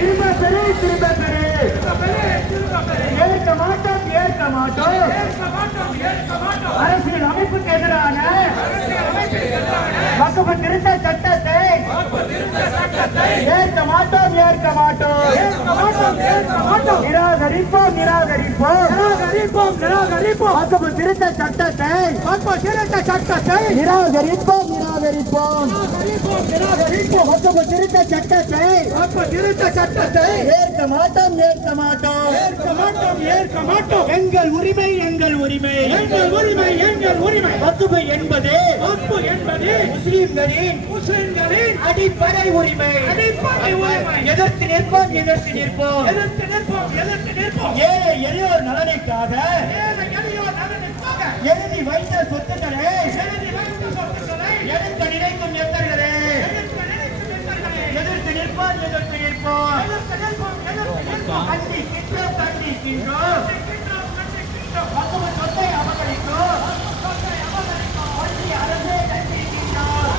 திருத்த சட்டத்தை ஏற்க மாட்டோம் அரசியல் அமைப்புக்கு எதிரான வக்ஃப் திருத்த சட்டத்தை ஏற்க மாட்டோம் நிராகரிப்போம் வக்ஃப் திருத்த சட்டத்தை நிராகரிப்போம் வக்ஃப் திருத்த சட்டத்தை ஏற்க மாட்டோம் எங்கள் உரிமை வக்ஃப் என்பது முஸ்லிம்களின் அடிப்படை உரிமை எதிர்த்து நிற்போம் ஏழை எளியோர் நலனுக்காக எழுதி வைத்த சொத்துக்களை எடுக்க நினைக்கும் எத்தர்களே எதிர்த்து நிற்போம் கண்டிக்கின்றோம் சொத்தை அபகரிக்கும் அரசே கண்டிக்கின்றோம்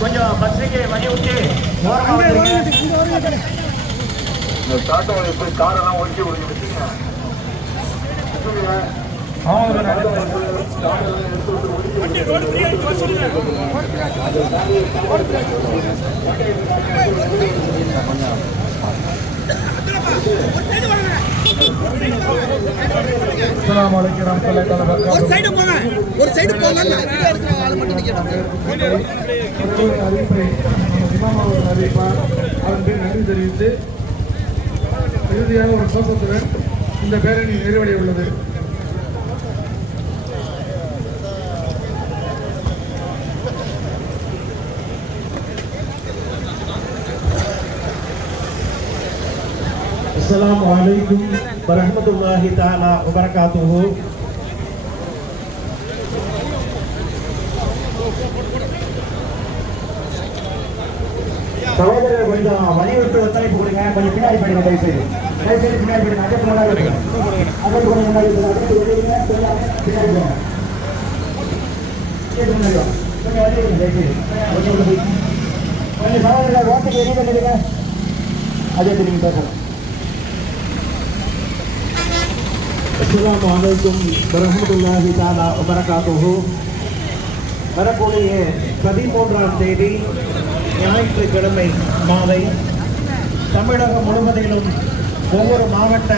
கொஞ்சம் பஸ்ஸுக்கு வழி விட்டு காரெல்லாம் ஒட்டி விடுங்க வச்சுங்க நன்றி தெரிவித்து இறுதியாக ஒரு கோஷத்துடன் இந்த பேரணி நிறைவடைய உள்ளது. அஸ்ஸலாமு அலைக்கும் வரஹ்மத்துல்லாஹி தஆலா வபரகாத்துஹு. சகோதரர் கொஞ்சம் வலியுறுத்தி ஒத்துழைப்பு கொடுங்க. கொஞ்சம் பின்னாடி போயிடுங்க, தயவுசெய்து பின்னாடி போயிடுங்க. அதற்கு முன்னாடி அதற்கு கொஞ்சம் முன்னாடி பின்னாடி போங்க. கொஞ்சம் வலியுறுங்க, தயவுசெய்து கொஞ்சம் சகோதரர் ஓட்டுக்கு வெளியே பண்ணிடுங்க. அதே நீங்க பேசணும். அஸ்ஸலாமு அலைக்கும் வரஹ்மத்துல்லாஹி தஆலா வபரகாத்துஹு. வரக்கூடிய 13ஆம் தேதி ஞாயிற்றுக்கிழமை மாலை தமிழகம் முழுவதிலும் ஒவ்வொரு மாவட்ட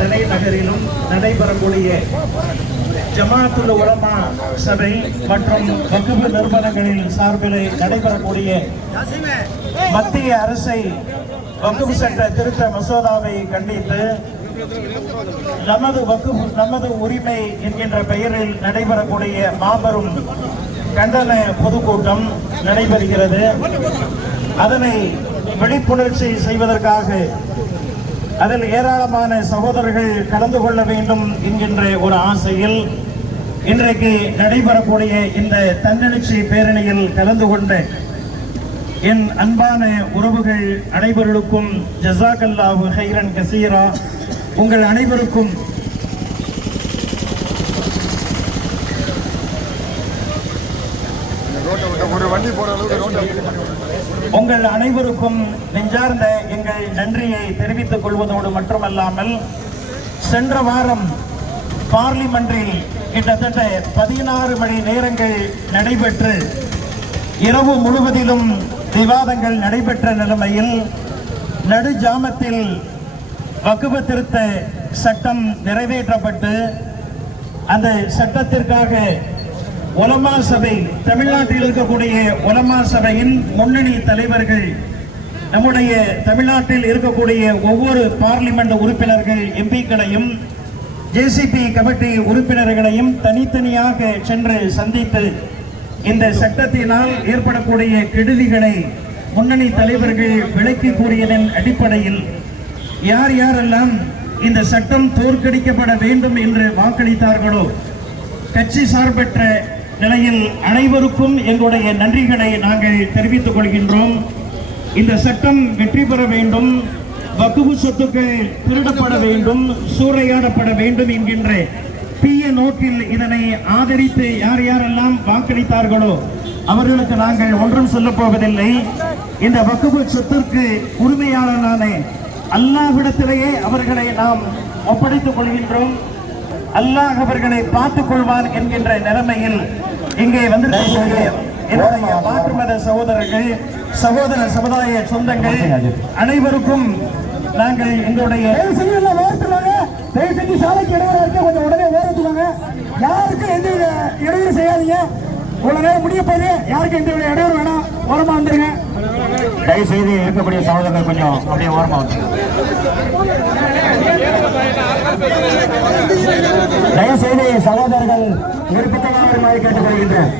தலைநகரிலும் நடைபெறக்கூடிய ஜமாத்துல் உலமா சபை மற்றும் வக்ஃப் நிறுவனங்களின் சார்பில் நடைபெறக்கூடிய மத்திய அரசை வக்ஃப் சட்ட திருத்த மசோதாவை கண்டித்து நமது உரிமை என்கின்ற பெயரில் நடைபெறக்கூடிய மாபெரும் கண்டன பொதுக்கூட்டம் நடைபெறுகிறது. அதனை விழிப்புணர்ச்சி செய்வதற்காக அதில் ஏராளமான சகோதரர்கள் கலந்து கொள்ள வேண்டும் என்கின்ற ஒரு ஆசையில் இன்றைக்கு நடைபெறக்கூடிய இந்த தன்னெழுச்சி பேரணியில் கலந்து கொண்ட என் அன்பான உறவுகள் அனைவர்களுக்கும் ஜஸாக்கல்லாஹு ஹைரன் கசீரா. உங்கள் அனைவருக்கும் நெஞ்சார்ந்த எங்கள் நன்றியை தெரிவித்துக் கொள்வதோடு மட்டுமல்லாமல் சென்ற வாரம் பார்லிமென்றில் கிட்டத்தட்ட 16 மணி நேரங்கள் நடைபெற்று இரவு முழுவதிலும் விவாதங்கள் நடைபெற்ற நிலைமையில் நடுஜாமத்தில் வக்ஃப் திருத்த சட்டம் நிறைவேற்றப்பட்டு அந்த சட்டத்திற்காக உலமா சபை, தமிழ்நாட்டில் இருக்கக்கூடிய உலமா சபையின் முன்னணி தலைவர்கள், நம்முடைய தமிழ்நாட்டில் இருக்கக்கூடிய ஒவ்வொரு பார்லிமெண்ட் உறுப்பினர்கள் எம்பிக்களையும் ஜேசிபி கமிட்டி உறுப்பினர்களையும் தனித்தனியாக சென்று சந்தித்து இந்த சட்டத்தினால் ஏற்படக்கூடிய கெடுதிகளை முன்னணி தலைவர்கள் விளக்கி கூறியதன் அடிப்படையில் யார் யாரெல்லாம் இந்த சட்டம் தோற்கடிக்கப்பட வேண்டும் என்று வாக்களித்தார்களோ கட்சி சார்பற்ற நிலையில் அனைவருக்கும் எங்களுடைய நன்றிகளை நாங்கள் தெரிவித்துக் கொள்கின்றோம். இந்த சட்டம் வெற்றி பெற வேண்டும், வக்ஃப் சொத்துக்கள் திருடப்பட வேண்டும், சூறையாடப்பட வேண்டும் என்கின்ற தீய நோக்கில் இதனை ஆதரித்து யார் யாரெல்லாம் வாக்களித்தார்களோ அவர்களுக்கு நாங்கள் ஒன்றும் சொல்லப் போவதில்லை. இந்த வக்ஃப் சொத்திற்கு உரிமையாளரான அல்லாஹ்விடத்திலேயே அவர்களை நாம் ஒப்படைத்துக் கொள்கின்றோம். அல்லாஹ் அவர்களை பார்த்துக் கொள்வான் என்கின்ற நிலைமையில் இங்கே வந்து என்னுடைய மாற்று மத சகோதரர்கள், சகோதர சமுதாய சொந்தங்கள் அனைவருக்கும் நாங்கள் எங்களுடைய சாலைக்கு இடைவெளி இருக்க கொஞ்சம் உடனே ஓரத்துவாங்க. யாருக்கும் எந்த இடைவெளி செய்யாதீங்க. இவ்வளவு நேரம் முடிய போது யாருக்கும் எந்த இடைவெளி வேணாம், ஓரமா வந்துருங்க. தயவு செய்து இருக்கக்கூடிய சகோதரர்கள் கொஞ்சம் அப்படியே ஓரமா வந்து தயவு செய்து சகோதரர்கள் விருப்பத்தமாக வருமாறு கேட்டுக்கொள்கின்றேன்.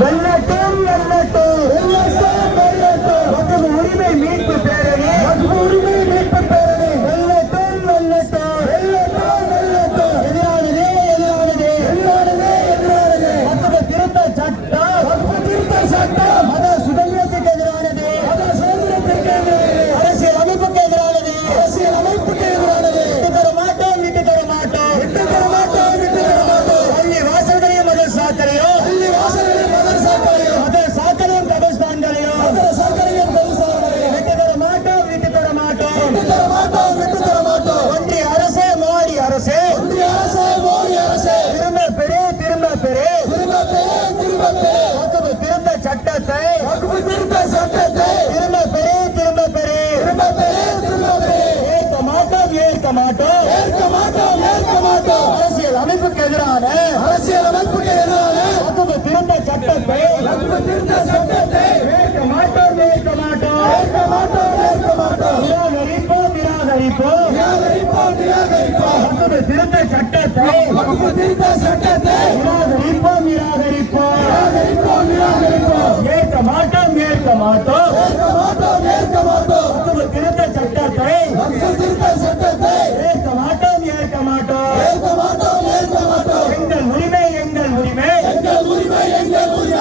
வெள்ளட்டும் வெள்ளட்டும் வெள்ளட்டும் வெள்ளட்டும் வக்ஃப் உரிமை மீட்பு பேரணி, வக்ஃப் உரிமை மீட்பு பேரணி. வெள்ளட்டும் வெள்ளட்டும் வெள்ளட்டும் வெள்ளட்டும். எதிரானதே எதிரானதே எதிரானதே எதிரானதே. வக்ஃப் திருத்த சட்டம், வக்ஃப் திருத்த சட்டம் மத சுதந்திரத்துக்கு எதிரானது, மத சுதந்திரத்திற்கு எதிரானது, அரசியல் அமைப்புக்கு எதிரானது, அரசியல் அமைப்புக்கு எதிரானது. விட்டு தர மாட்டோம், விட்டு தர மாட்டோம், விட்டு தர மாட்டோம், விட்டு தர மாட்டோம். பள்ளி வாசல்களையும் மத சாக்கரையும், பள்ளி வாசல்களையும் மத சாக்கரையும், மத சாக்கரையும் கபஸ்தான்களையும், மத சாக்கரையும் கபஸ்தான்களையும் விட்டு தர மாட்டோம், விட்டு தர மாட்டோம், விட்டு தர மாட்டோம், விட்டு தர மாட்டோம். ஒன்றிய அரசே, மோடி அரசே, ஒன்றிய அரசே, மோடி அரசே, திரும்ப பெரு, திரும்ப பெரு, திரும்ப பெரு, திரும்ப பெரு. வக்ஃப் திருத்த சட்டத்தை, வக்ஃப் திருத்த சட்டத்தை திரும்ப பெரு, திரும்ப பெரு, திரும்ப பெரு, திரும்ப பெரு. ஏற்க மாட்டோம், ஏற்க மாட்டோம், ஏற்க மாட்டோம், ஏற்க மாட்டோம். அரசியல் அமைப்புக்கு எதிரான, அரசியல் அமைப்புக்கு எதிரான வக்ஃப் திருத்த சட்டத்தை, வக்ஃப் திருத்த சட்டத்தை ஏற்க மாட்டோம், ஏற்க மாட்டோம், ஏற்க மாட்டோம், ஏற்க மாட்டோம். நிராகரிப்போம், நிராகரிப்போம், நிராகரிப்போம், நிராகரிப்போம். வக்ஃப் திருத்த சட்டத்தை, வக்ஃப் திருத்த சட்டத்தை நிராகரிப்போம், நிராகரிப்போம், நிராகரிப்போம், நிராகரிப்போம். ஏற்க மாட்டோம், ஏற்க மாட்டோம், ஏற்க மாட்டோம், ஏற்க மாட்டோம். வக்ஃப் திருத்த சட்டத்தை, வக்ஃப் திருத்த சட்டத்தை ஏற்க மாட்டோம், ஏற்க மாட்டோம், ஏற்க மாட்டோம், ஏற்க மாட்டோம். எங்கள் உரிமை, எங்கள் உரிமை, எங்கள் உரிமை, எங்கள் உரிமை.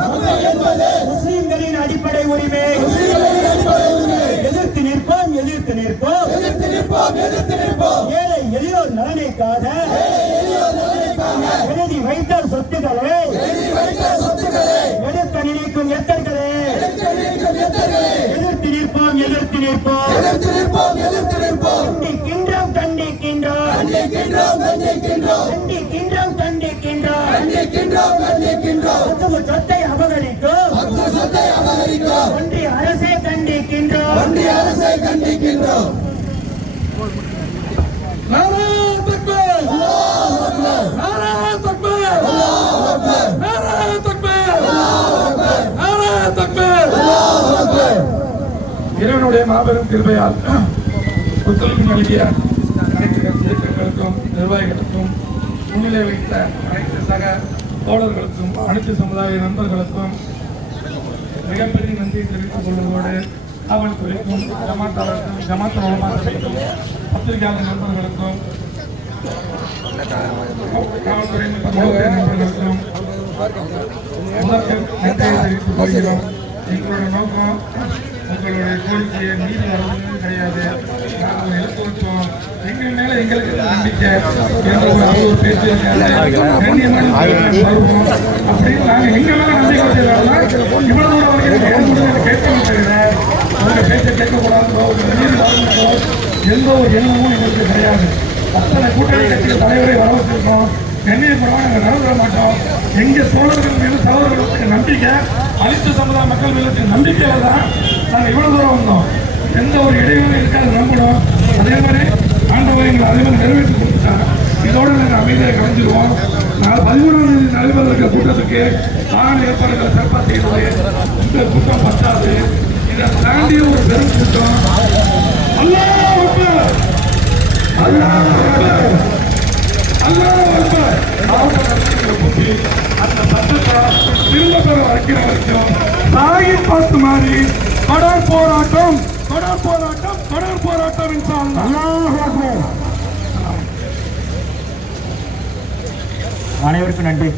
வக்ஃப் என்பது முஸ்லிம்களின் அடிப்படை உரிமை, முஸ்லிம்களின் அடிப்படை உரிமை. எதிர்த்து நிற்போம், எதிர்த்து நிற்போம், எதிர்த்து நிற்போம், எதிர்த்து நிற்போம். ஏழை எளியோர் நலனைக்காக, எழுதி வைத்த சொத்துக்களை, எழுதி வைத்த சொத்துக்களை எடுக்க நினைக்கும் எத்தர்களே, எதிர்த்து நிற்போம், எதிர்த்து நிற்போம், எதிர்த்து நிற்போம், எதிர்த்து நிற்போம். கண்டிக்கின்றோம், கண்டிக்கின்றோம், கண்டிக்கின்றோம் கண்டிக்கின்றோம் கண்டிக்கின்றோம் கண்டிக்கின்றோம் கண்டிக்கின்றோம் கண்டிக்கின்றோம் வகுப்பு சொத்தை அபகரிக்கும் வக்ஃபு சொத்தை அபகரிக்கும் ஒன்றிய அரசை கண்டிக்கின்றோம் ஒன்றிய அரசை கண்டிக்கின்றோம். நாரா தக்பீர் அல்லாஹு அக்பர் நாரா தக்பீர் அல்லாஹு அக்பர் நாரா தக்பீர் அல்லாஹு அக்பர் நாரா தக்பீர் அல்லாஹு அக்பர். இறைவனுடைய மாபெரும் கிருபையால் ஒத்துழைப்பு நல்கிய அனைத்து கட்சி இயக்கங்களுக்கும் நிர்வாகிகளுக்கும் முன்னிலை வைத்த அனைத்து சக தோழர்களுக்கும் அனைத்து சமுதாய நண்பர்களுக்கும் மிகப்பெரிய நன்றியை தெரிவித்துக் கொள்வதோடு காவல்துறைக்கும் ஜமாத் உலமா சபைக்கும் பத்திரிகையாளர் நண்பர்களுக்கும் காவல்துறை நண்பர்களுக்கும் முதற்கண் நன்றியை தெரிவித்துக் கொள்கிறோம். எங்களுடைய நோக்கம் உங்களுடைய கோரிக்கையை நீதி வரதுன்னு கிடையாது. நாங்கள் ஒரு இலக்கு வச்சோம். எங்கள் மேல எங்களுக்கு நம்பிக்கை என்ற ஒரு பேச்சு அப்படின்னு நாங்கள் எங்க மேல நம்பிக்கை வச்சதால இவ்வளவு தூரம் வரைக்கும் கேட்கணும் தவிர உங்க பேச்சை கேட்கக்கூடாதோ நீதி வரணுங்களோ எந்த ஒரு எண்ணமும் எங்களுக்கு கிடையாது. அத்தனை கூட்டணி கட்சிகள் தலைவரை வர வச்சிருக்கோம். கண்ணியப்படமாக நாங்கள் நடந்துட மாட்டோம். எங்க தோழர்கள் மீது சகோதரர்களுக்கு நம்பிக்கை அனைத்து சமுதாய மக்கள் மீது நம்பிக்கையில தான் நாங்கள் இவ்வளவு தூரம் வந்தோம். எந்த ஒரு இடைவெளி இருக்காது நம்பணும். அதே மாதிரி ஆண்டவர் எங்களை அதே மாதிரி நிறைவேற்றி கொடுத்துட்டாங்க. இதோடு நாங்கள் அமைதியாக கலைஞ்சிருவோம். நான் 13ஆம் தேதி நடைபெற கூட்டத்துக்கு நான் ஏற்பாடுகளை சிறப்பாக செய்கிறேன். இந்த கூட்டம் பத்தாது. இதை தாண்டிய ஒரு பெரும் கூட்டம். அல்லாஹ் அக்பர் அல்லாஹ் அக்பர் அல்லாஹ் அக்பர் அந்த சத்தத்தை திரும்ப பெற வைக்கிற வரைக்கும் தாயின் பார்த்து மாறி தொடர் போராட்டம் தொடர் போராட்டம் தொடர் போராட்டம் இன்ஷா அல்லாஹ். அனைவருக்கும் நன்றி.